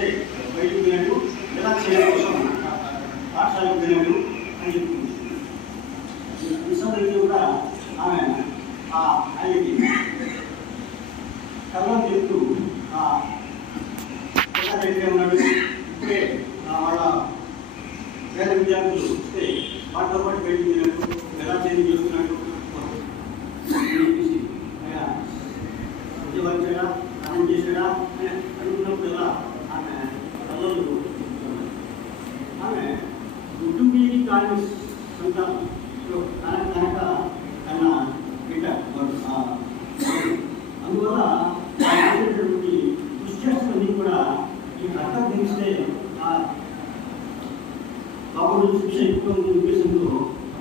ఇప్పుడే బయటకు వెళ్ళాడు, ఎలా చేయడం కోసం పాఠశాలకు వెళ్ళాడు అని చెప్తుంది. విశ్వవిద్యాలయం కూడా ఆమె ఆయనకి కళ్ళని చెప్తూ ఎలా ఉన్నాడు, ఇప్పుడే వాళ్ళ పేద విద్యార్థులు వస్తే వాటితో పాటు బయటకు వెళ్ళాడు, ఎలా చేయడం చేస్తున్నాడు ఉద్యోగించడా స్నానం చేసాడా అని అడుగుతున్నప్పుడు ఎలా ఆమె కళ్ళలు ఆమె గుడ్డు మీది కాని సంతానం కనుక కన్న బిడ్డ అందువల్ల చేసేటటువంటి దుశ్చేష్టని కూడా ఈ రక్తం తెలిస్తే బాబు శిక్ష ఎక్కువ ఉద్దేశంలో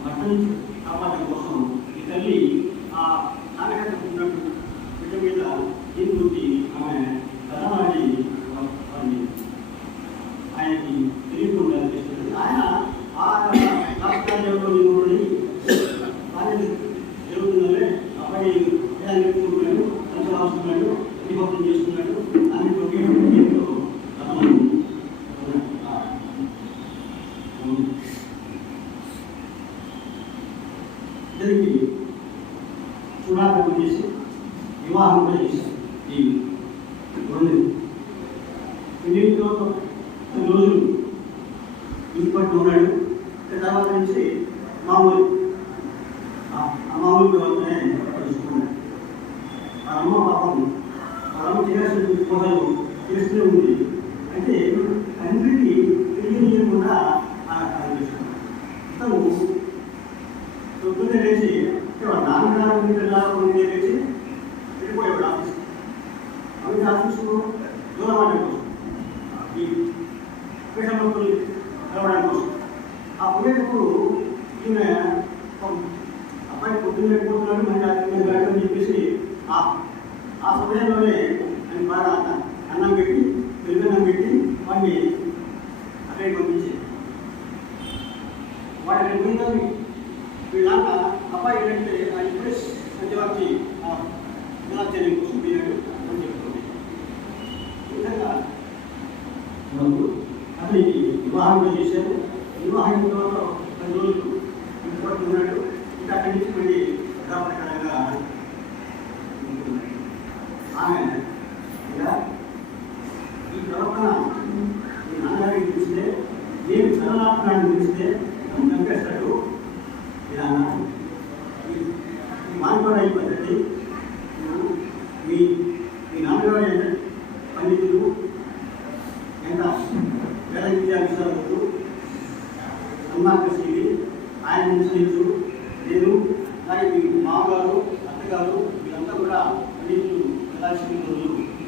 భర్త నుంచి కాపాడడం కోసం ఈ తల్లి ఆ నాన్నగారు ఉన్నట్టు బిడ్డ మీద దీన్ని ఆమె కథమాడి వారిని ఆయనకి తెలియకుండా చేస్తుంది. ఆయన ఆ రాష్ట్రాల్లో నిలబడి ఆయన జరుగుతుందనే అబ్బాయి నేర్చుకుంటున్నాడు, సంచలాస్తున్నాడు, విభక్తం చేస్తున్నాడు అని ఒకేలో ఇద్దరికి చూడాలని చేసి వివాహం కూడా చేశారు. ఈ రెండింటితో 10 రోజులు ఇంటిపట్టు ఉన్నాడు. తర్వాత నుంచి మామూలు వ్యవస్థనే తెలుసుకున్నాడు. ఆ అమ్మ పాపం వాళ్ళమ్మ చేయాల్సిన కోసలు చేస్తూనే ఉంది. అయితే తండ్రికి తెలియకుండా కనిపిస్తుంది. అతను పొద్దున్నే లేచి నాన్నగారు ఉండే లేచి వెళ్ళిపోయాడు ఆఫీస్. అవి ఆఫీసుకు దూరం అవ్వడం కోసం, ఈ పేషెంట్లు కలవడం కోసం ఆ పోయేటప్పుడు ఈమె అబ్బాయి పొద్దున్న వెళ్ళిపోతున్నాడు, మళ్ళీ అని చెప్పేసి ఆ సమయంలోనే ఆయన బాగా అన్నం పెట్టి పెరుగన్నం పెట్టి వాడిని అక్కడికి పంపించి వాడు అక్కడికి పోయిందని వీళ్ళ అబ్బాయి ఏంటంటే ఆ ఇప్పుడే సంజవాచి దినాచర్యం కోసం పోయాడు అని చెప్తుంది. ఈ విధంగా అతనికి వివాహం చేశారు. వివాహం తర్వాత 10 రోజులు ఇంటిపట్టు ఉన్నాడు. ఇంకా అక్కడి నుంచి మళ్ళీ యథాప్రకారంగా ఆమె ఇలా ఈ ప్రవర్తన మీ నాన్నగారికి తెలిస్తే, నేను చదవనాత్మని తెలిస్తే చంపేస్తాడు. ఇలా మానవుడు అయిపోతుంది. మీ నాన్నగారు ఎంత పండితులు, ఎంత వేద విద్యాభ్యాసాలు, సన్మార్గశీలి, ఆయన అనుసరించు. నేను అలాగే మీ మామగారు, అత్తగారు వీళ్ళంతా కూడా పండితులు, కళాశీలు,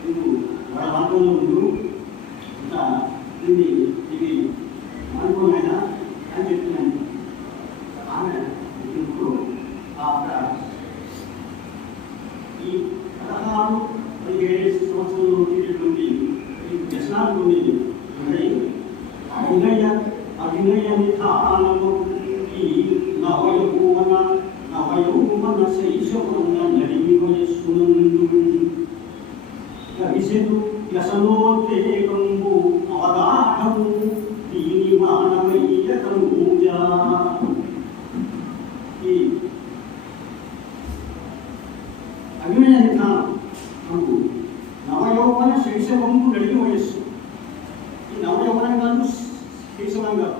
నువ్వు వాళ్ళ మార్గంలో ఉండు. ఇంకా ఇది అనుకూలమైన అని చెప్తున్నాను. ఆమె ఇప్పుడు ఈ 16-17 సంవత్సరంలో ఉండేటటువంటి ఈ వ్యసనాలు కొన్ని ఉన్నాయి. అభినయ నిధానము ఈ నవయౌవన శైశవన నడిమి వయస్సునందు గవిసెదు వ్యసనోద్వేగంబు అవగాహము దీని మానవీయతమూజా. ఈ అభినయ నిధానం మనకు నవయౌవన శైశవంబు నడిమి వయస్సు. ఈ నవయౌవనం కాదు, శైశవం కాదు.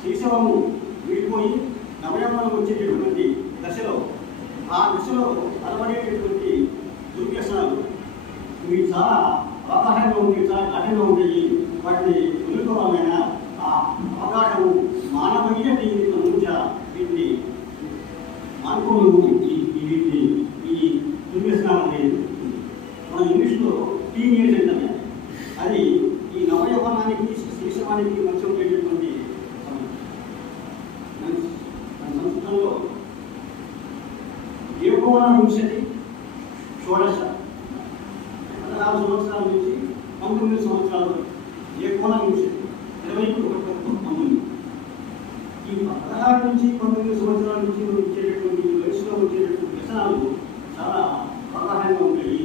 శైశవము వీడిపోయి నవయౌవనం వచ్చేటటువంటి దశలో, ఆ దశలో అలవడేటటువంటి దుర్వ్యసనాలు ఇవి చాలా అవగాహనగా ఉంటాయి, చాలా కఠినంగా ఉంటాయి. వాటిని ఎదుర్కోవాలైన ఆ అవగాహన మానవీయ వీటిని మానుకోలు వీటిని ఈ దుర్వ్యసనాలు అనేది మన ఇంగ్లీష్లో టీనేజ్ అంటే అది ఈ నవయౌవనానికి శైశవానికి మధ్య ఉండేటటువంటి సంస్కృతంలో ఏకోనవింశతి షోడశ 16 సంవత్సరాల నుంచి 19 సంవత్సరాల వరకు ఏకోనవింశతి 21 ఈ 16 నుంచి 19 సంవత్సరాల నుంచి వచ్చేటటువంటి వయసులో వచ్చేటటువంటి వ్యసనాలు చాలా అవగాహనగా ఉంటాయి.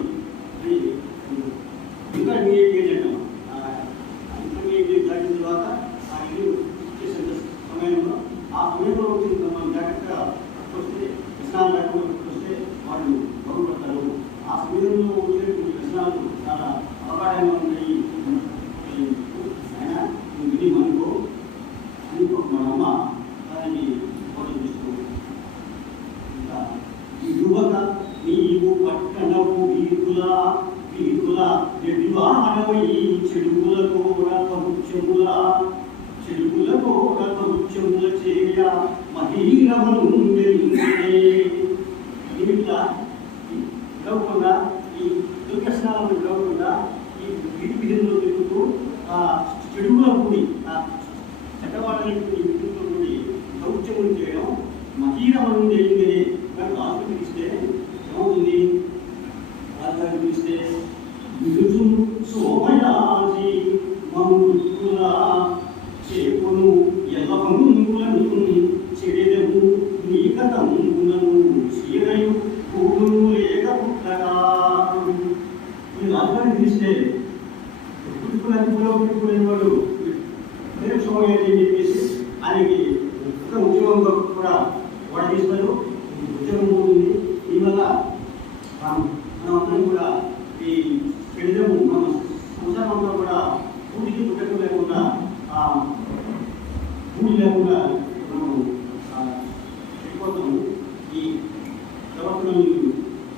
ఇంకా ఇంటర్మీడియట్ ఏజ్ అంటాం. ఆధారంగా ఉన్నాయి. ఆయన విని మనకు అనుకో మన అమ్మ దానికి ఫోటో తీస్తూ ఇంకా ఈ యువత నీవు పట్టణపు వీధుల ఎడువాడవై చెడుగులకు రథముచ్చముల చేయ మహీరవను ఇట్లా గౌకుండా ఈ దుర్గస్నాలను గౌకుండా ఈ వీధి విధుల్లో తిరుగుతూ ఆ చెడుగుల కూడి ఆ చెడ్డవాడని విధుల్లో కూడి దౌత్యములు చేయడం మహీరవను జరిగింది. కానీ రాజు పిలిస్తే ఏమవుతుంది? రాజుగారు పిలిస్తే విరుజు సోమయాజి మముల చేపును ఎల్లములను చెడెదము నీకతములను చీరయు పూలు లేక పుట్టగా. ఈ రాజుగారిని పిలిస్తే పుట్టుకునేవాడు వేరే సోమయాజి అని చెప్పేసి ఆయనకి ఉద్యోగం కూడా వడదీస్తారు. ఉద్యోగం ఉంటుంది. దీనివల్ల మనం అందరం కూడా ఈ పెళ్ళము మన సంసారం అంతా కూడా పూడికి పుట్టడం లేకుండా పూడి లేకుండా మనం వెళ్ళిపోతాము. ఈ ప్రవర్తనలు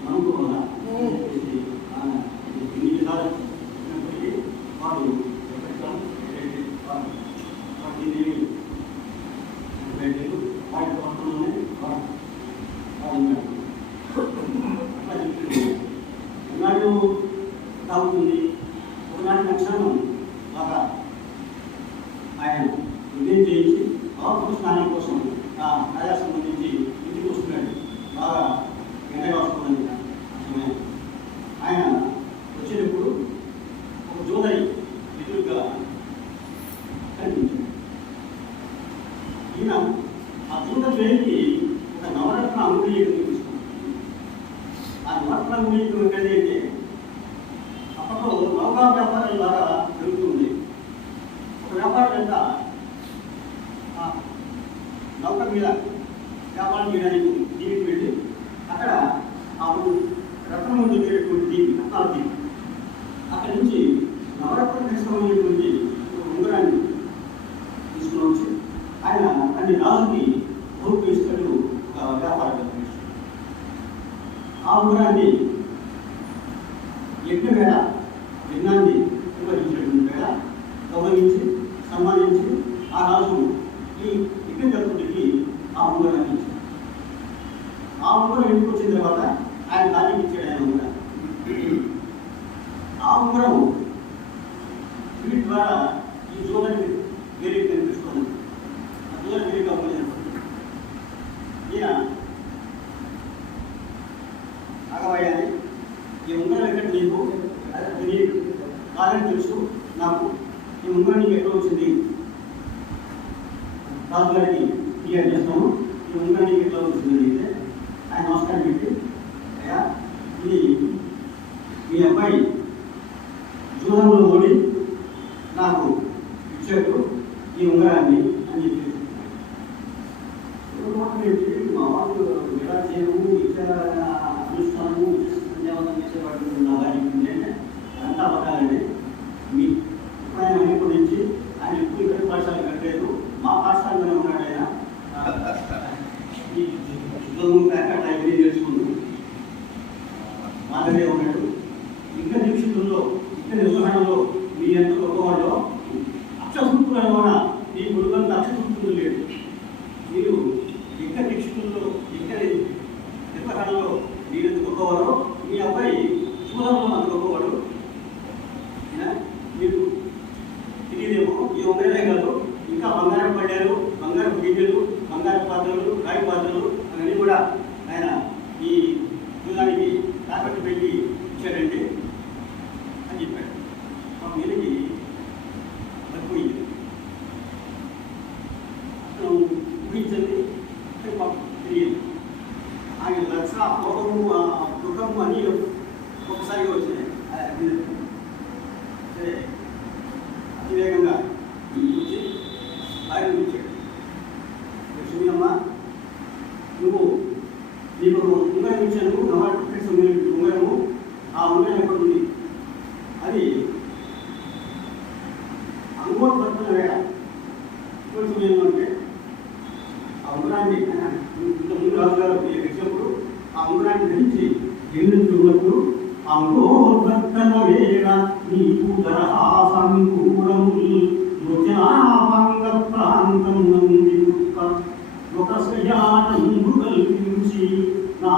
అనుకోవాలా ఎన్నిసార్లు వాడు వాటి ప్రవర్తనలోనే ఒకనాడు తాగుతుంది, ఒకనాడు లక్షణం బాగా ఆయన ఉదయం చేయించి బాబు స్నానం కోసం రాజా సంబంధించి ఇంటికి వస్తున్నాడు. బాగా ఎండగా వస్తుందని సమయం ఆయన వచ్చేటప్పుడు ఒక జోదరి ఎదురుగా కనిపించాడు. ఈయన ఆ జోదరి వేడికి ఒక నవరత్న అంగుళి తీసుకున్నాడు. ఆ నవరత్న అంగుళి అంటే అప్పట్లో నౌకా వ్యాపారం బాగా జరుగుతుంది. ఒక వ్యాపారం ఎంత నౌక మీద వ్యాపారం చేయడానికి దీనికి వెళ్ళి అక్కడ ఆ రత్నం ఉండేటువంటి దీనికి రత్నాల దీనికి అక్కడి నుంచి నవరత్న ఖచ్చితమైనటువంటి ఉంగరాన్ని తీసుకుని వచ్చి ఆయన అన్ని రాజుకి కొడుకు ఇస్తాడు. వ్యాపారం ఆ ఉంగరాన్ని యజ్ఞాన్ని నిర్వహించినటువంటి వేళ గౌరవించి సన్మానించి ఆ రాజు ఈ యజ్ఞకర్తుడికి ఆ ఉంగరాన్ని ఇచ్చాడు. ఆ ఉంగరం ఇంటికి వచ్చిన తర్వాత ఆయన దానికి ఇచ్చాడు. ఆయన ఉంగరం ఆ ఉంగరం వీటి ద్వారా ఈ జోలని వేరే కనిపిస్తుంది. ఆ జోలని వేరే కావాలి. ఈయన ఆగవయ్యాలి, ఈ ఉంగరం ఎక్కడ నీకు తెలియదు, కాదని తెలుసు నాకు. ఈ ఉంగరం నీకు ఎక్కడ వచ్చింది? రాజుగారికి క్లియర్ చేస్తాము. ఈ ఉంగరం నీకు ఎట్లా వచ్చింది అంటే ఆయన నమస్కారం పెట్టి, అయ్యా ఇది మీ అబ్బాయి జూదంలో ఓడి నాకు ఇచ్చాడు ఈ ఉంగరాన్ని అని చెప్పి మా వాళ్ళు ఎలా చేయము ఇతర అనుష్ఠానము సంధ్యావంతం చేసేవాడు ఉన్నారంటే అంతా అవ్వకాలండి. మీ ఆయన అన్నిటి నుంచి ఆయన ఎప్పుడు ఇక్కడ పాఠశాల కట్టలేదు, మా పాఠశాలలో ఉన్నాడు. ఆయన లైబ్రరీ నేర్చుకుంటూ మా దగ్గరే ఉన్నాడు. ఇంకా దీక్షితుల్లో ఇంకా నిర్వహణలో మీ ఎంత గొప్పవాడో అక్షసూత్రుల వల్ల మీ గురువంత అక్షసూత్రులు లేడు. మీరు ఇంకా దీక్షితుల్లో ఇంకా నిర్వహణలో మీరెంత గొప్పవాడో మీ అబ్బాయి చూడంలో అంత గొప్పవాడు. మీరు తెలియదేమో ఈ ఉంగరే కాదు, ఇంకా బంగారం పడ్డారు, బంగారు గిన్నెలు, బంగారు పాత్రలు, రాయి పాత్రలు అవన్నీ కూడా ఆయన ఈ చూడడానికి తాకట్టు పెట్టి ఇచ్చాడండి అని చెప్పాడు. మా మీదకి పడిపోయింది. ఊహించండి, తెలియదు. ఆయన లక్ష కోపము దుఃఖము అని ఒక్కసారిగా వచ్చినాయి. సరే అతివేగంగా వచ్చి ఆయన ఇచ్చాడు. లక్ష్మీయమ్మ, నువ్వు నీకు ఉంగరం ఇచ్చాను, ఉంగరము. ఆ ఉంగరం ఎక్కడ ఉంది? అది నీకు దరహాసంకూరముల్ నృత్యనాభంగ ప్రాంతం నంది ఒక సయానంబు కల్పించి నా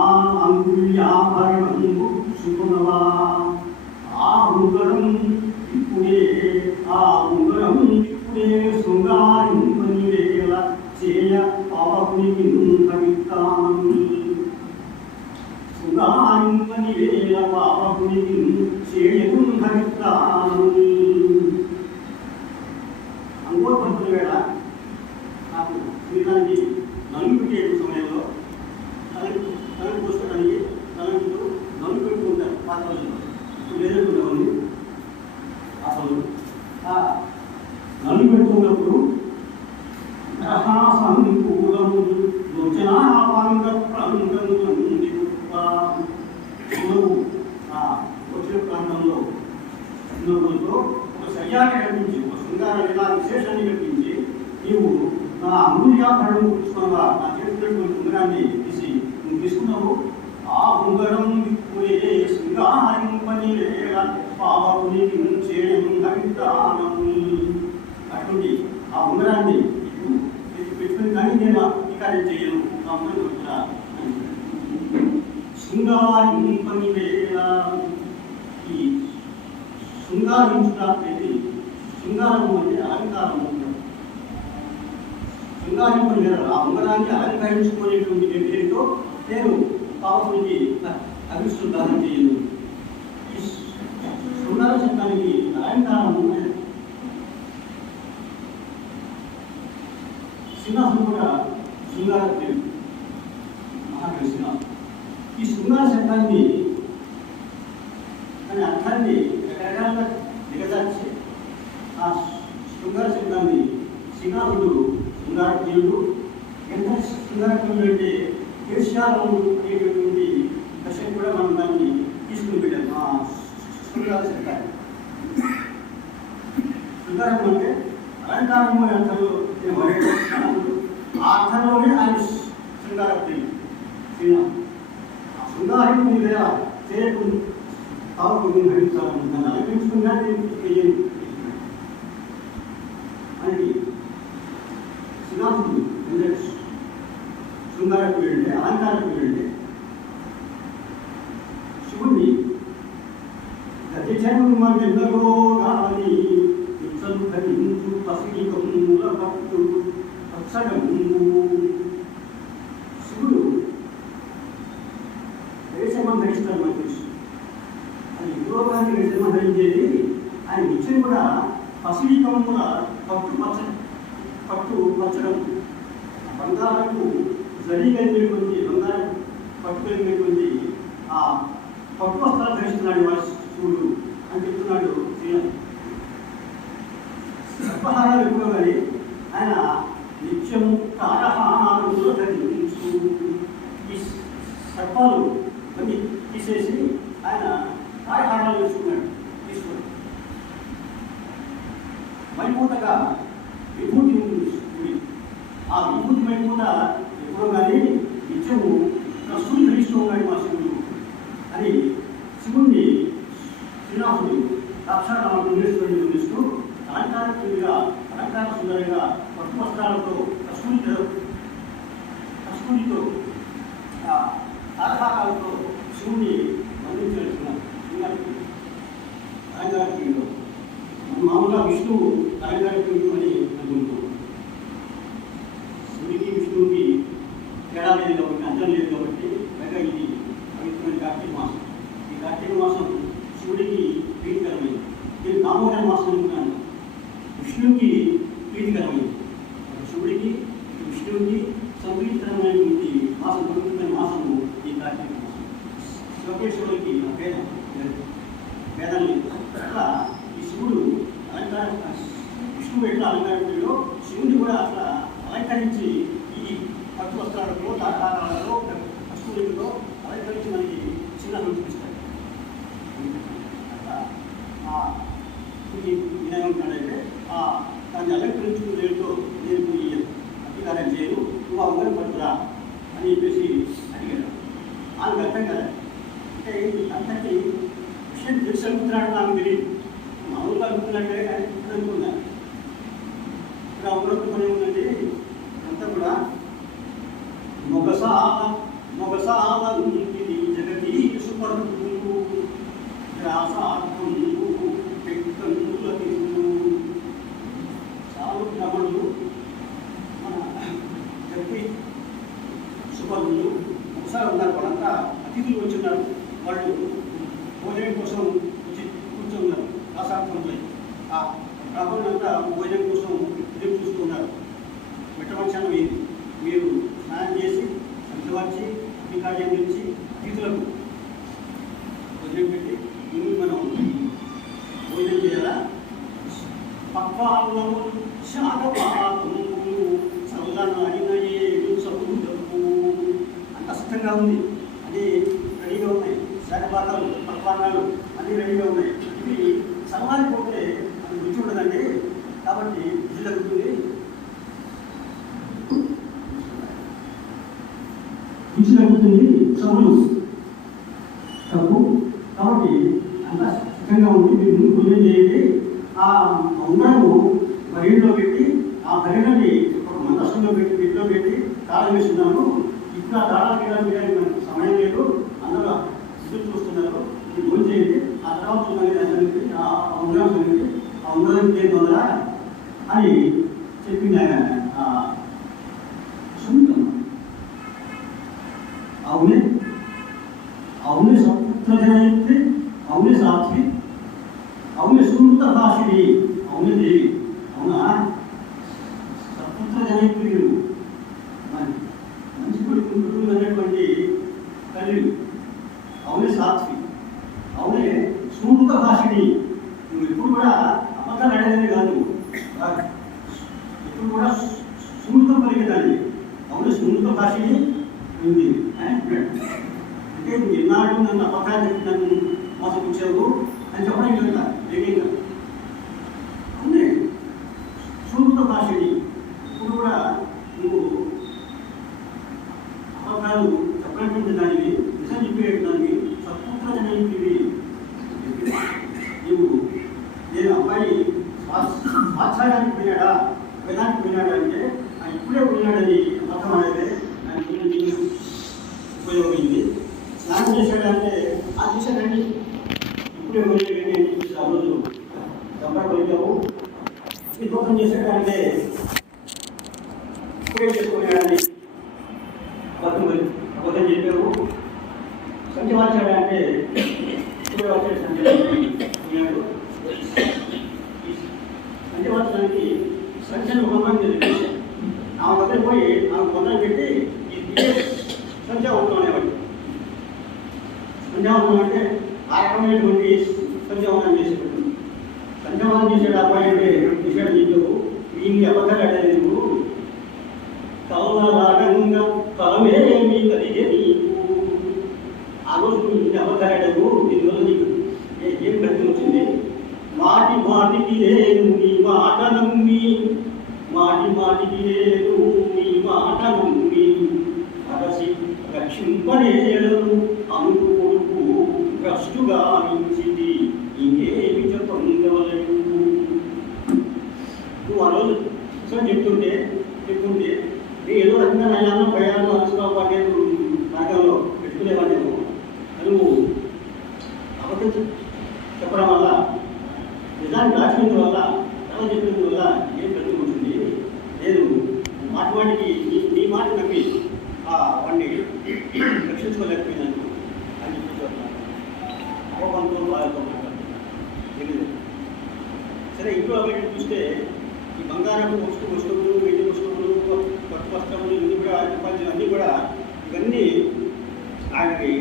అంగుళ్యాభరణంబు సుకునవా ఆ ఉంగరం ఇప్పుడే శృంగారింపని వేళ చేయ పాపకునికి భవిత్తానముల్ శృంగారింపని వేళ పాపకునికి చేయకు భవిత్తానముల్ అంగోత్పత్తుల వేళ నాకు వీరానికి నలుగు పెట్టే సమయంలో తలుపు పోసుకోవడానికి తలంటు నలుగు పెట్టుకుంటారు పాత రోజుల్లో ఇప్పుడు లేదనుకునేవాడిని అసలు నలుగు పెట్టుకున్నప్పుడు రహాసంకూలములు లోచనాపాంగ ప్రాంగములంది వచ్చిన ప్రాంతంలో ఉన్నప్పుడు ఒక శయ్యాన్ని కల్పించి ఒక శృంగార విధాన విశేషాన్ని కల్పించి నీవు నా అంగుళ్యాభరణం పుచ్చుకున్నవా నా చేతున్నటువంటి ఉంగరాన్ని తీసి నువ్వు తీసుకున్నావు ఆ ఉంగరం ఇప్పుడే శృంగారింపని వేళ పాపకునికి చేయడం అటువంటి ఆ ఉంగరాన్ని పెట్టుకుని కానీ నేను ఈ కార్యం చేయను ఆ ఉంగరం చెప్తున్నా శృంగారింపని వేళ ఈ శృంగారించుట అనేది శృంగారము అంటే అలంకారము శృంగారింపని వేళ ఆ ఉంగరాన్ని అలంకరించుకునేటువంటి పేరుతో నేను పాపకునికి అభిష్టుదానం చేయను ఈ శృంగార శబ్దానికి అలంకారము సింహాసం కూడా శృంగార పేరు మహాకవి సింహాసం ఈ శృంగార శబ్దాన్ని అనే అర్థాన్ని రకరకాలుగా దిగజార్చి ఆ శృంగార శబ్దాన్ని సింహాసుడు శృంగార ప్రియుడు ఎంత శృంగార ప్రియుడు అంటే ఈర్ష్యాలు అనేటటువంటి దశ కూడా మనం దాన్ని తీసుకుని పెట్టాం ఆ శృంగార శబ్దాన్ని శృంగారం అంటే అలంకారము అనే అర్థంలో ఆ అర్థంలోనే ఆయన శృంగార ప్రియుడు శృంగారం మీద చేయకుండా తావుకుని భరించాలని దాన్ని అలంకరించుకున్నా అని శ్రీనాథుడు శృంగార ప్రియుడంటే అలంకార ప్రియుడంటే శివుణ్ణి గతిచర్మెందరో గాని ధరించు పసికముల భక్తు పచ్చగము శివుడు దేశమని ధరిస్తాడు మనకి తెలుసు అది యువకాన్ని దేశమని ధరించేది ఆయన నిత్యం కూడా పసికముల పట్టు పచ్చడం బంగారపు జరీ కలిగినటువంటి బంగారం పట్టు కలిగినటువంటి ఆ పట్టు వస్త్రాలు ధరిస్తున్నాడు వాడు శివుడు అని చెప్తున్నాడు శ్రీనాథ్ సర్పహారాలు ఎక్కువ కానీ ఆయన నిత్యము తారహారాలు ధరించు ఈ సర్పాలు అన్ని తీసేసి ఆయన తారహారాలు వేసుకున్నాడు తీసుకున్నాడు మైపూతగా విభూతి ఉంటుంది ఆ విభూతి మైపూత ఎప్పుడో కానీ నిత్యము కస్తుని ధరిస్తూ ఉన్నాడు మా శివుడు అని శివుణ్ణి శ్రీనాథుడు సాక్షాత్ పుణ్యేశ్వరుని గమనిస్తూ అలంకారప్రియుడిగా అలంకార సుందరంగా పట్టు వస్త్రాలతో కస్తూరితో తారహారాలతో శివుణ్ణి వర్ణించాల్సిన అలంకారప్రియుడు మామూలుగా విష్ణువు అలంకారప్రియుడు అని అనుకుంటున్నాం శివుడికి విష్ణువుకి తేడా లేదు కాబట్టి అంతం లేదు కాబట్టి పైగా ఇది పవిత్రమైన కార్తీక మాసం ఈ కార్తీక మాసం శివుడికి ప్రీతికరమైంది ఇది దామోదర మాసం అనుకున్నాను విష్ణువుకి ప్రీతికరమైంది శివుడికి విష్ణువుకి సంప్రీతికరమైనటువంటి మాసం పవిత్రమైన మాసము ఈ కార్తీక మాసం శివకేశ్వరుడికి వేదం లేదు అట్లా ఈ శివుడు అలంకార విష్ణువు ఎట్లా అలంకారంలో శివుడిని కూడా అట్లా అలంకరించి ఈ పట్టు వస్త్రాలతో తారహారాలలో కస్తూరితో అలంకరించి మనకి చిన్న చూపిస్తాడు అట్లా వినయమంటాడంటే దాన్ని అలంకరించుకునేతో నేను ఈ అధికారం చేయను నువ్వు ఆ ఉంగరం పట్టురా అని చెప్పేసి అడిగాడు ఆమెకు అర్థం కదా అంటే అంతటి విషయం తెలిసి అనుకుంటున్నాడు నాకు తెలియదు ఉంటాయి. ఆ బ్రాహ్మణులంతా భోజనం కోసం ఎదురు చూస్తూ ఉన్నారు. మిట్టమధ్యాహ్నం అయింది. మీరు స్నానం చేసి సంతవర్చి అధికార్యం నుంచి అతిథులకు భోజనం పెట్టి మనం భోజనం చేయాలా. పక్వాన్నము శాతపాతము చల్లనైన ఏడు సముద్రము అంత సిద్ధంగా ఉంది. అది రెడీగా ఉన్నాయి. శాతపాతాలు పక్వాన్నాలు అన్నీ రెడీగా ఉన్నాయి. ఇవి చల్లారిపోతే అది రుచి ఉండదండి. కాబట్టి రుచి తగ్గుతుంది. రుచి తగ్గుతుంది సభలు తగ్గు. కాబట్టి అంత సిద్ధంగా ఉంది. మీరు ముందు భోజనం చేయండి. ఆ ఉంగరము బరిలో పెట్టి ఆ బరిలని ఒక మందస్సులో పెట్టి ఇంట్లో పెట్టి తాళం వేస్తున్నాను. ఇప్పుడు ఆ తాళాలు తీయడానికి మనకు సమయం లేదు. అందరూ ఎదురు చూస్తున్నారు. ఇది భోజనం చేయండి. ఆ తర్వాత సంగతి ఆ ఉంగరం సంగతి ఆ ఉంగరం ఏం తొందర అని చెప్పింది ఆయన. సున్నితం అవునే అవునే సప్తజనయిత్రి అవునే సాక్షి అవునే సుమృత భాషిని అవునే దేవి. అవునా సపుత్ర జనయిత్రులు మంచి కొడుకుంటూ అనేటువంటి తల్లి. అవునే సాక్షి అవునే సుమృత భాషిని. నువ్వు ఎప్పుడు కూడా అబద్ధాలు అడగేది కాదు. ఎప్పుడు కూడా సుమృతం పలికేదాన్ని. అవునే సుమృత భాషిని ఉంది అంటే నువ్వు ఎన్నాడు నన్ను అబద్ధాలు చెప్పి నన్ను మోసపుచ్చావు అని చెప్పడం కదా వేగంగా. అవునే సుమృత భాషని. ఇప్పుడు కూడా నువ్వు అబద్ధాలు చెప్పినటువంటి దానివి, నిజం చెప్పేదానివి, సత్పుత్ర జనయిత్రివి. నువ్వు నేను అబ్బాయి స్వాధ్యాయానికి పోయినాడా వేదానికి పోయినాడా అంటే ఆయన ఇప్పుడే పోయినాడని అబద్ధం అనేది నాకు ఉపయోగమైంది. స్నానం చేశాడంటే ఆ చేశాడండి ఇప్పుడే పోయాడండి అని చెప్పేసి ఆ రోజు దొంగ పోయావు. ఈ దోషం చేశాడంటే ఇప్పుడే చేసుకున్నాడని అబద్ధం చెప్పావు. సంఖ్య మార్చాడంటే ఇప్పుడే వచ్చాడు సంఖ్యడు. సంఖ్య మార్చడానికి సంఖ్యను ఒక తెలిపేసి ఆ వద్ద పోయి నాకు మొదలు పెట్టి సంధ్యావనం అనేవాడు. సంధ్యావనం అంటే ఆ రకమైనటువంటి సంధ్యావనం చేసేవాడు. సంధ్యావనం చేసాడు అబ్బాయి అంటే విషయాలు చెప్పావు. వీళ్ళని అబద్ధాలు అడగలేదు. కౌలరాగంగా ఫలమేమి కలిగే నీకు. ఆ రోజు ఇన్ని అబద్ధాలు అడగవు. దీనివల్ల నీకు ఏం ఫలితం వచ్చింది? మాటి మాటికి లేదు నీ మాట నమ్మి, మాటి మాటికి లేదు నీ మాట నమ్మి అరసి రక్షింపనేరు అనుకోడుకు భ్రష్టుగా మించింది ఇంకేమి చెప్పలేదు. నువ్వు ఆ రోజు చెప్తుంటే నేను ఏదో రకంగా నయాన్ని భయాన్ని అనుసుకోవాలి నేను మార్గంలో పెట్టుకునేవాడిని. నువ్వు అబద్ధం చెప్పడం వల్ల, నిజాన్ని దాచినందు వల్ల, కథ చెప్పినందు వల్ల ఏం ఫలితం ఉంటుంది? నేను మాటి నీ మాట నమ్మి వాడిని రక్షించుకోలేకపోయినాను అని చెప్పేసి కోపంతో బాధతో తెలియదు. సరే ఇంట్లో అవి చూస్తే ఈ బంగారపు వస్తువులు, వెండి వస్తువులు, కొత్త వస్త్రములు ఇవన్నీ కూడా అన్నీ కూడా ఇవన్నీ ఆయనకి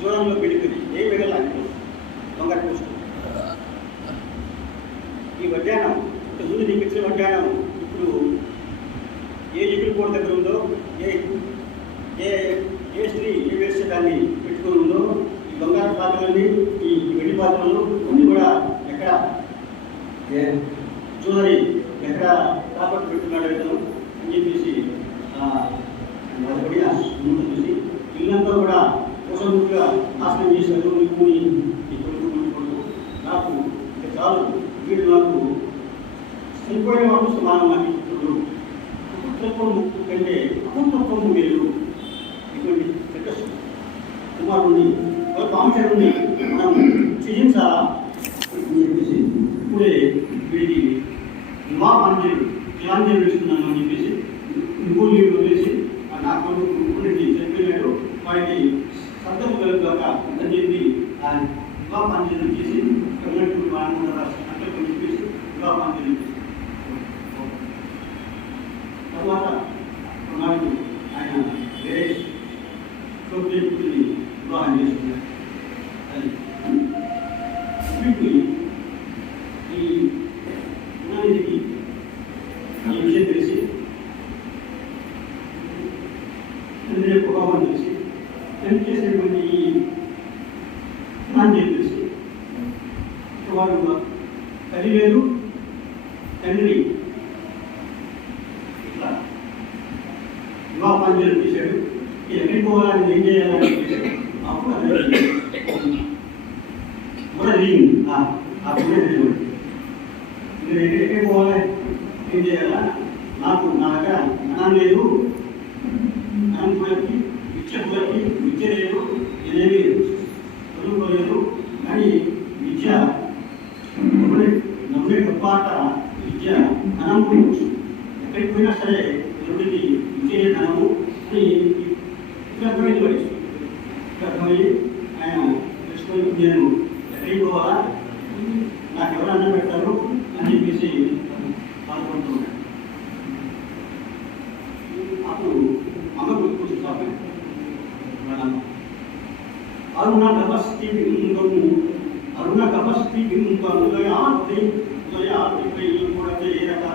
దూరంలో పెళ్ళిపోయింది. ఏం మిగలాలి బంగారపు వస్తువు. ఈ వడ్డానం ముందు నీకు ఇచ్చిన వడ్డానం ఇప్పుడు ఏ ఎగురు కోట దగ్గర ఉందో, ఏ స్త్రీ ఏ వేస్తే దాన్ని పెట్టుకుని ఉందో, ఈ బంగారు పాత్రలన్నీ ఈ వెండి పాత్రలు అన్నీ కూడా ఎక్కడ చూడని ఎక్కడ తాకట్టు పెట్టుకున్నాడు ఇతను అని చెప్పేసి మొదటి ముందు చూసి ఇల్లంతా కూడా కోసంగా నాశనం చేశారు. నీకుని ఈ కొడుకు నాకు ఇక చాలు, వీడు నాకు చనిపోయిన వాడు సమానం. నాకు ఇప్పుడు పుత్రత్వము కంటే అపుత్రత్వము వేరు. ఇటువంటి కుమారుణ్ణి కాంక్షరుణ్ణి మనం క్షయించాలా అని చెప్పేసి ఇప్పుడే వీడికి వివాహాంజలు ఇలాంజలు వేస్తున్నాను అని చెప్పేసి ఇంకో నీళ్ళు వదిలేసి నా కొడుకు చనిపోయాడు, వాడికి సంతకు కలుగుతాక అని చెప్పి వివాహాంజలు చేసి కన్నట్టు ఆనంద ఈ ఉన్నతికి ఈ విషయం తెలిసి తండ్రి యొక్క ప్రభావం తెలిసి తండ్రి చేసినటువంటి ఈ నాణ్యం తెలిసి వారు తల్లి లేదు తండ్రి ఇట్లా వివాహాన్ని చేశాడు ఎక్కడికి పోవాలని ఏం చేయాలని చేశాడు అప్పుడు అది కూడా మీరు ఎక్కడికి పోవాలి ఏం చేయాలా నాకు నా దగ్గర ధనం లేదు ధనం కులకి విద్య లేదు ఏదేమి చదువుకోలేదు కానీ విద్య నమ్మే గొప్ప విద్య ధనం గురించి ఎక్కడికి పోయినా సరే ఎవరికి విద్య ధనము అని అర్థమైంది వయసు అర్థమయ్యి ఆయన తెలుసుకొని నేను ఎక్కడికి పోవాలా నాకు ఎవరు అన్నం పెడతారు అని చెప్పేసి బాధపడుతున్నాడు. అప్పుడు అమ్మ గుర్తుకొస్తాను అరుణ గపస్తి బింబం ఉదయాద్రి పై కూడా చేయరట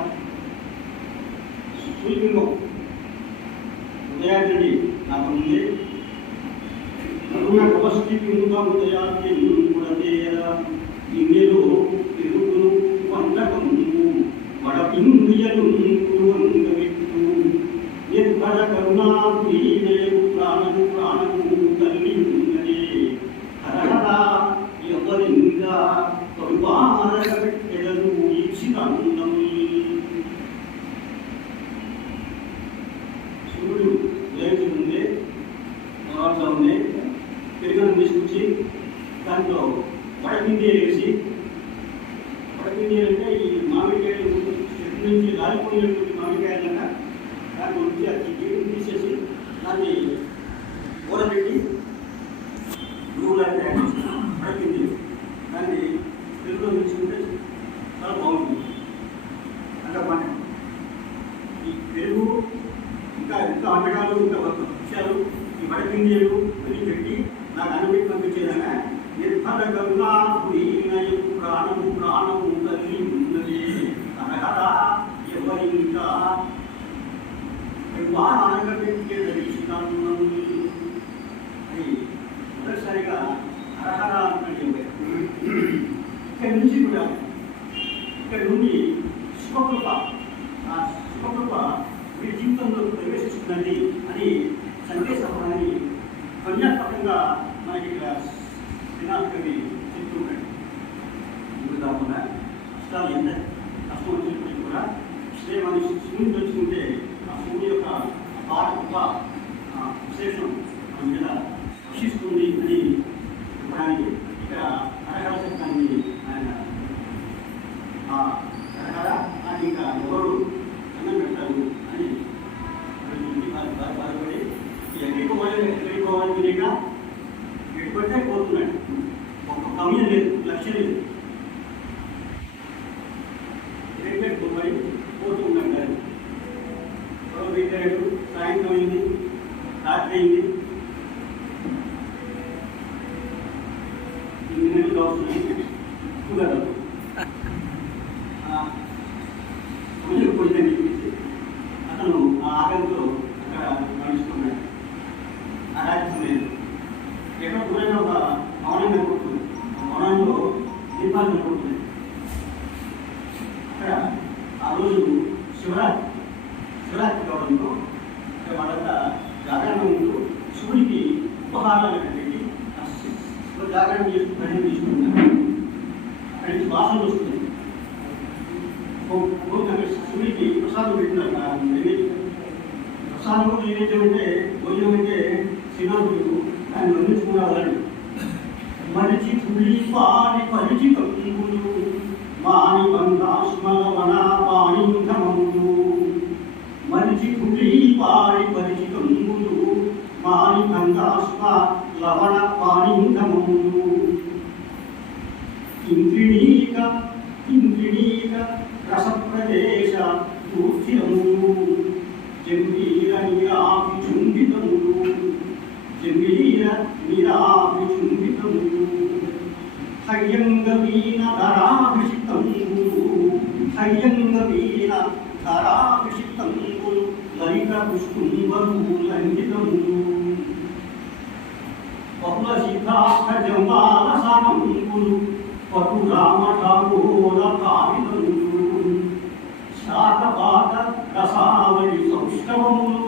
సూర్యబింబం ఉదయాద్రి నాకు ఉంది అరుణ గపస్తి బింబం ఉదయాద్రి కూడా చేయర ఇందులో తిరుగును వంటకము వడపిండియలు కురువంగవిట్టు నిర్భర కరుణాపురీనయు ప్రాణము తల్లి ఉన్నదే హరహరా ఎవరింగా కరువారగ పెట్టెదను ఈక్షితానందము. సూర్యుడు ఉదయించుకుందే తెల్లవారుజామునే పెరుగన్నం తీసుకొచ్చి దాంట్లో వడపిండి వేసి వడపిండి అంటే ఈ మామిడికాయలు చెట్టు నుంచి రాలిపోయినటువంటి మామిడికాయలక దాని గురించి అది జీవితం తీసేసి దాన్ని ఊరబెట్టి నువ్వులా తయారు చేసిన వడపిండి దాన్ని పెరుగులో తీసుకుంటే చాలా బాగుంటుంది. అంటే ఈ పెరుగు ఇంకా వంటకాలు ఇంకా విషయాలు ఈ వడపిండిలు అని పెట్టి నాకు అనుభూతి పంపించేదాకా నిర్భర కరుణాపురీనయు ప్రాణము తల్లి ఉన్నది అనగరా ఎవరింకా అనగబెట్టే దర్శిస్తాను అని మొదటిసారిగా హరహర అంటే ఇక్కడి నుంచి కూడా ఇక్కడి నుండి శుభకృప ఆ శుభకృప వీరి జీవితంలో ప్రవేశిస్తున్నది అని సందేశపడాన్ని కన్యాత్మకంగా మనకి ఇక్కడ శ్రీనాథ్కవి చెప్తున్నాడు. ఇప్పుడు కాకుండా కష్టాలు ఎంత కష్టం వచ్చినప్పటికీ కూడా మన శివుని తెలుసుకుంటే ఆ శివుని యొక్క అపార గొప్ప విశేషం మన మీద రక్షిస్తుంది అని చెప్పడానికి ఇక్కడ హరహర శబ్దాన్ని ఆయన హరహర అని ఇంకా ఎవరు అన్నం పెడతారు అని బాధపడి ఎక్కడికి పోవాలి వినేక ఎటుపడితే పోతున్నాడు. ఒక గమ్యం లేదు, లక్ష్యం లేదు, పోయి పోతూ ఉన్నాడు. గారు వీకాడు సాయంత్రం అయింది, రాత్రి అయింది, 8 గంటలు కావస్తున్నాయి కుదరదు పోయిందని చెప్పేసి అతను ఆ ఆగంతో అక్కడ నడుచుకున్నాడు. ఆ రాత్రి లేదు ఎక్కడ దూరంగా ఒక భవనం కనుకుంటుంది. ఆ భవనంలో దీపాలు కనుకుంటుంది. అక్కడ ఆ రోజు శివరాత్రి కావడంతో అక్కడ వాళ్ళంతా జాగరణ ఉంటూ శివుడికి ఉపహారాలు పెట్టి జాగరణ చేస్తూ ప్రజలు తీసుకుంటున్నారు. అక్కడి నుంచి వాసన వస్తుంది. శివుడికి ప్రసాదం పెట్టినారు. ప్రసాదం నైవేద్యం అంటే భోజనం అంటే శ్రీనాథుడు దాన్ని వర్ణించుకున్నాడు. మరిచి పులి పాడి పరిచితంబులు మాని బంధాస్మలవన పాణింధమంబు మరిచి పులి పాడి పరిచితంబులు మాని బంధాస్మ లవణ పాణింధమంబు ఇంద్రిణీక రసప్రదేశ పూర్తిరములు జంబీర నీరాభిచుంబితములు హయ్యంగవీన ధరాభిషితంబు పుష్టుంబూలంకితములు బహుళ సిద్ధార్థ జంబాల సానంబులు పటురామ ఠాగోర కావితములు శాతపాత రసావళి సౌష్ఠవములు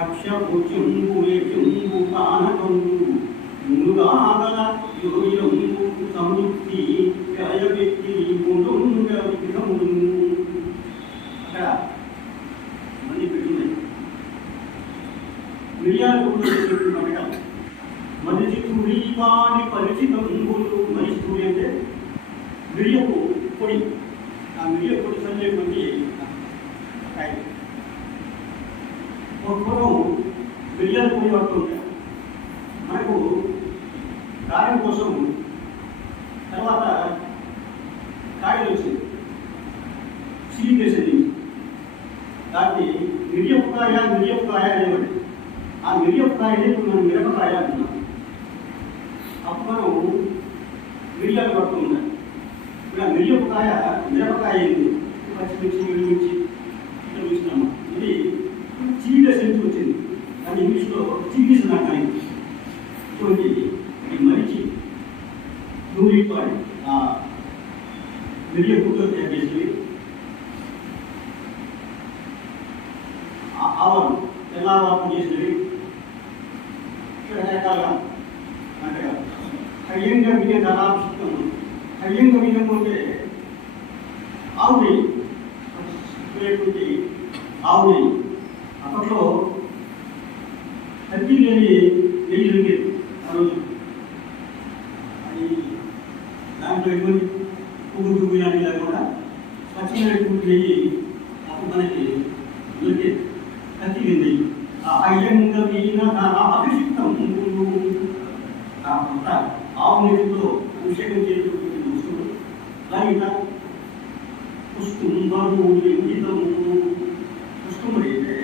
అక్షభుజంబులే జంబు కానకములు మునుగాగల యోయంబు సంయుక్తి వ్యక్తి గుండుంగ విగ్రహములు. అక్కడ మళ్ళీ పెట్టున్నాయి మిరియాలు మనగా మరిచితుడి వాడి పరిచితంబులు. మరిచితుడి అంటే మిరియపు పొడి. ఆ మిరియ పొడి చల్లేటువంటి పూర్వం మిరియాల పొడి పడుతుంటాయి మనకు కారం కోసం. తర్వాత కాయలు వచ్చింది సిలికేషన్ దాన్ని మిరియపుకాయ అనేవాడి. ఆ మిరియపుకాయని ఇప్పుడు మనం మిరపకాయ అంటున్నాం. అప్పుడు మనం మిరియాలు పడుతూ ఉన్నాం. ఇప్పుడు ఆ మిరియపుకాయ మిరపకాయ అయింది. పచ్చిమిర్చి ఎండుమిర్చి ఇట్లా చూసినాము. ఇది చిల్లీ సెన్స్ వచ్చింది. కానీ ఇంగ్లీష్లో చిల్లీస్ నాకు అయింది. ఇటువంటి ఈ మరిచి నూరిపాడి ఆ మిరియ పుట్టుతో తయారు చేసేవి. ఆవాలు తెల్లవారు చేసేవి రకరకాలుగా అంటే హయ్యంగా బియ్యం దాదాపు హయ్యంగా బియ్యం అంటే ఆవు నెయ్యి. ఆవు నెయ్యి అప్పట్లో కల్తీ లేని నెయ్యి దొరికేది ఆ రోజు. అది దాంట్లో ఎటువంటి పువ్వు బియ్యాన్ని లేకుండా స్వచ్ఛమైన పువ్వు నెయ్యి అప్పుడు మనకి దొరికేది. కల్తీ లేని నెయ్యి అయ్యంగా వీణ అభిషిక్తం ఆవు నెయ్యితో అభిషేకం చేసేటువంటి వస్తువులు. దాని పుష్టుంబము లింగితము. పుష్టుంబడి అంటే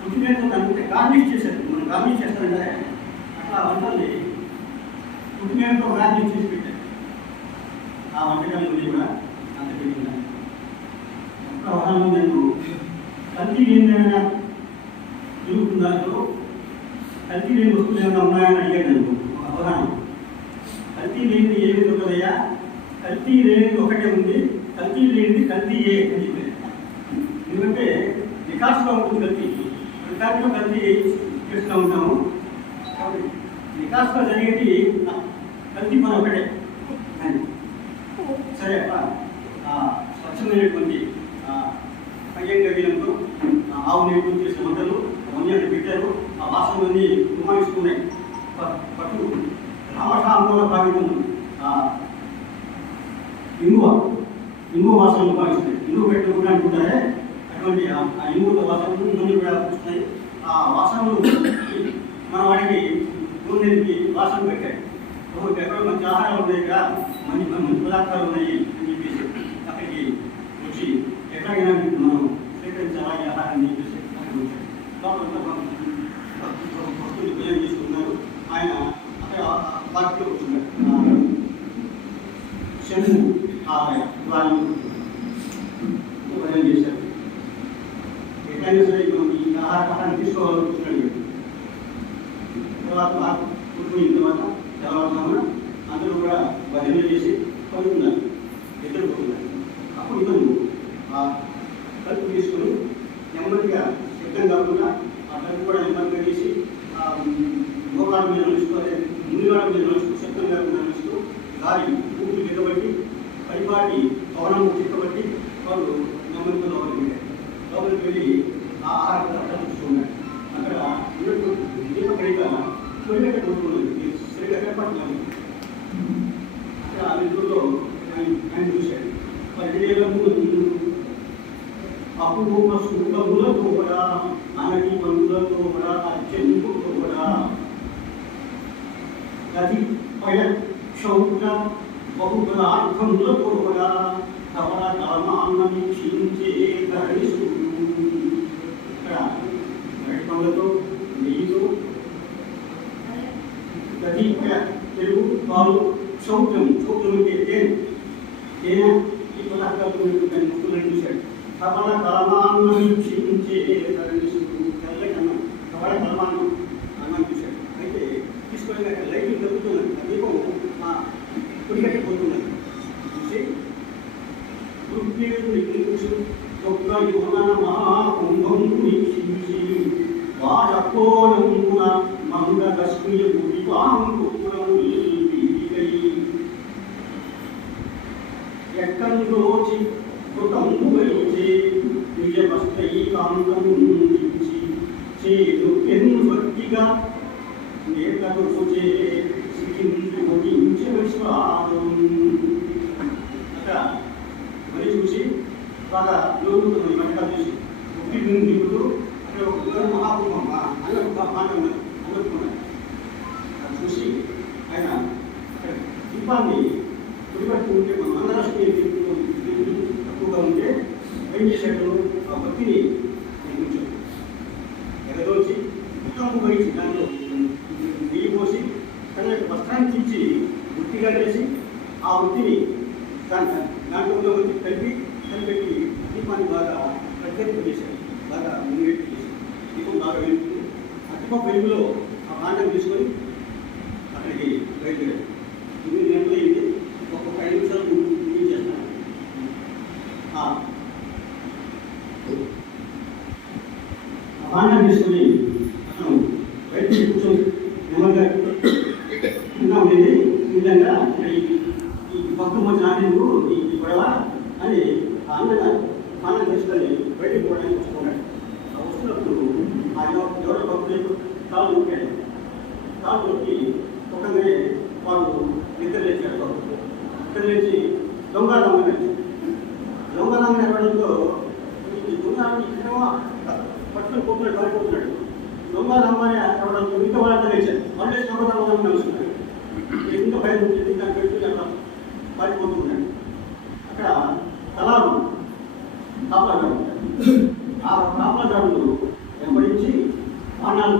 కొత్తిమీరతో కనుకుంటే గార్నిష్ చేశారు. మనం గార్నిష్ చేస్తారంటే అట్లా వంటల్ని కొత్తిమీరతో గార్నిష్ చేసి పెట్టారు. ఆ వంటకాలు కూడా అంత పెట్టిన వ్యవహారంలో నేను కల్తీ ఏమైనా జరుగుతుందో కల్తీ లేని వస్తువులు ఏమైనా ఉన్నాయని అడిగాను. నేను ఒక అవగాహన కల్తీ లేనిది ఏమి దొరకదయ్యా, కల్తీ లేనిది ఒకటే ఉంది, కల్తీ లేనిది కల్తీ ఏ అని చెప్పారు. ఎందుకంటే వికాసంగా ఉంటుంది కల్తీ. వికాసంలో కల్తీ చేస్తూ ఉంటాము. కాబట్టి వికాసంలో జరిగేది కల్తీ మన ఒకటే అని. సరే స్వచ్ఛమైనటువంటి అయ్యంగా వీళ్ళంతో ఆవు నెయ్యి చేసిన వంటలు అవన్నీ అక్కడ పెట్టారు. ఆ వాసనలన్నీ గుమాయిస్తున్నాయి. పట్టు రామఠాంలో భావితం ఇంగువ వాసనలు భావిస్తున్నాయి. ఇంగువ పెట్టిన కూడా అనుకుంటారే అటువంటి ఆ ఇంగువ వాసనలు ఇవన్నీ కూడా వస్తున్నాయి. ఆ వాసనలు మన వాడికి నూనెకి వాసన పెట్టాయి. ఎక్కడో మంచి ఆహారాలు ఉన్నాయి కదా, మంచి పదార్థాలు ఉన్నాయి అని చెప్పేసి అక్కడికి వచ్చి ఎక్కడైనా మనం స్వీకరించాలి ఆహారాన్ని చెప్పేసి అక్కడికి వచ్చాడు. వస్తువులు బియ్యం తీసుకున్నారు. ఆయన అక్కడ పార్టీలో కూర్చున్నాడు. శంభు వాళ్ళు భజన చేశారు. ఎక్కడైనా సరే మనం ఈ ఆహారాన్ని తీసుకోవాలనుకుంటున్నాడు. తర్వాత కూర్చున్న తర్వాత తెల్లవారుజామున అందరూ కూడా భజన చేసి పడుతున్నారు, నిద్రపోతున్నారు. అప్పుడు ఇతను ఆ కలుపు తీసుకుని నెమ్మదిగా శబ్దం కాకుండా ఆ కలుపు కూడా నెమ్మదిగా చేసి మోకాల మీద నడుస్తూ అదే ముందుగాల మీద నడుస్తూ శబ్దం కాకుండా నడుస్తూ గాలి ఊపిరి దిగబట్టి పరిపాటి పవనం చిక్కబట్టి వాళ్ళు నెమ్మదిగా లోపలికి వెళ్ళి ఆ ఆహార పదార్థాలు చూసుకున్నారు. అక్కడ దీపకైక సూర్యగడ్డ కొనుక్కున్నది. సరిగ్గా కనపడుతున్నాను. అక్కడ ఆ నిధుల్లో ఆయన చూశాడు. 10 ఏళ్ల ముందు అపూర్వ శుభములతో కూడా అనటి పనులతో కూడా చెంపుతో కూడా గది పయ క్షౌక బహుపదార్థములతో కూడా కవల కర్మాన్నమి క్షీణించే ధరిస్తుడు. ఇక్కడ అరటి పనులతో నెయ్యితో గది పయ తెలుగు పాలు శౌక్యం అంటే తేనె ఈ పదార్థాలు ముక్కులను చూశాడు. కమల కలమాన్ని వీక్షించే తెల్లకన్నా కమల కలమాన్ని అన్నం చూశాడు. అయితే తీసుకొని అక్కడ లైటింగ్ జరుగుతున్నది, ఆ దీపం కుడిగట్టిపోతున్నది చూసి ఒక్క యువన మహాకుంభం వీక్షించి వాడకోణమున మంగళస్మియ గుడివాంకుపురము ఎక్కందోచి కృతంబు వెలిచే నిజమస్తైకాంతముంచి చేదు ఎన్ను భక్తిగా నేతరుచే సిగిందు ఒడించే విశ్వాసం. అక్కడ మరి చూసి బాగా లోతుతుంది మట్టిగా చూసి ఒకటి దిగుతూ అక్కడ ఒక మహాకుంభం మాట ఉన్నది అనుకున్నాడు. అది చూసి ఆయన దీపాన్ని గుడిపట్టుకుంటే మన ఆంధ్రరాష్ట్రీయ తక్కువగా ఉంటే ఏం చేశాడు, ఆ భక్తిని నిర్మించాడు. ఎగదోచి మొత్తం వహించి దాంట్లో నెయ్యి పోసి తన యొక్క వస్త్రానికి ఇచ్చి వృత్తిగా చేసి ఆ వృత్తిని దాంట్లో ఉన్న వృత్తి కలిపెట్టి దీపాన్ని బాగా ప్రత్యేకత చేశాడు, బాగా ముంగెట్టి చేశాడు. దీపం బాగా వెలుగుతుంది. ఆ దీపం వెలుగులో ఆ భాండం తీసుకొని అక్కడికి బయలుదేరాడు. 9 గంటలు అయింది, ఒక్కొక్క 5 నిమిషాలు ముగించేస్తాను. ఆ భాండం తీసుకొని అతను బయటికి కూర్చొని నెమ్మదిగా ఉండేది. ఈ విధంగా ఈ భక్తుల మధ్య నాటింపు ఈ గొడవ అని అన్నగా పానం తీసుకొని బయటికి పోవడానికి వస్తున్నాడు. ఆ వస్తున్నప్పుడు ఆ ఎవరో భక్తులు కాలు నొక్కాడు. కాలు నొక్కి ఒకనే వాడు నిద్ర లేచాడు. నిద్ర లేచి దొంగ నమ్మడంతో ఈ దొంగ పట్టుకుని పోతున్నాడు, పారిపోతున్నాడు. దొంగ నమ్మని అవడంతో ఇంకా వాళ్ళంతా లేచారు. వాళ్ళే దొంగ నమ్ముతున్నాడు. ఇంకా భయం ఉంటుంది, దాన్ని పెట్టుకుని అక్కడ పారిపోతున్నాడు. అక్కడ తలాలు కాపలాగాడు ఉంటాడు. ఆ కాపలాగాడులు వెంబడించి బాణాలు